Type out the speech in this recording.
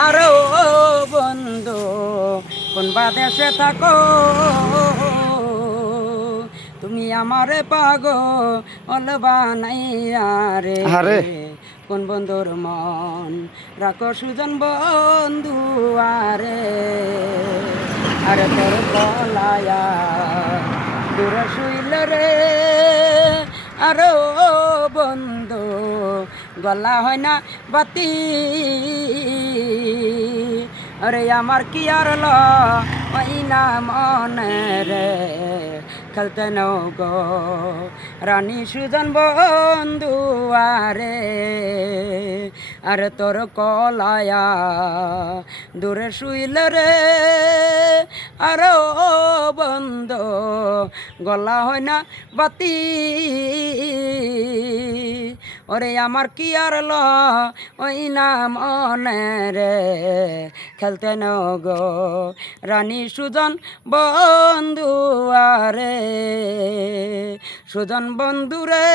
আরো বন্ধু কোন বাদেশে থাকো তুমি আমারে পাগল বানাইয়া রে আরে কোন বন্ধুর মন রাখো সুজন বন্ধু আরে আরে তোর কলায়া দূরে শুইল রে আরো বন্ধু গলা হয় না বাতি আরে আমার কি আর ওই না মনে রে খেলতে নৌ গো রানী সুজন বন্ধু আরে আরে তোর কলায়া দূরে শুইল রে আরো বন্ধু গলা হয় না বাতি ওরে আমার কি আর ওই না মনে রে খেলতে গো রানী সুজন বন্ধু আরে সুজন বন্ধু রে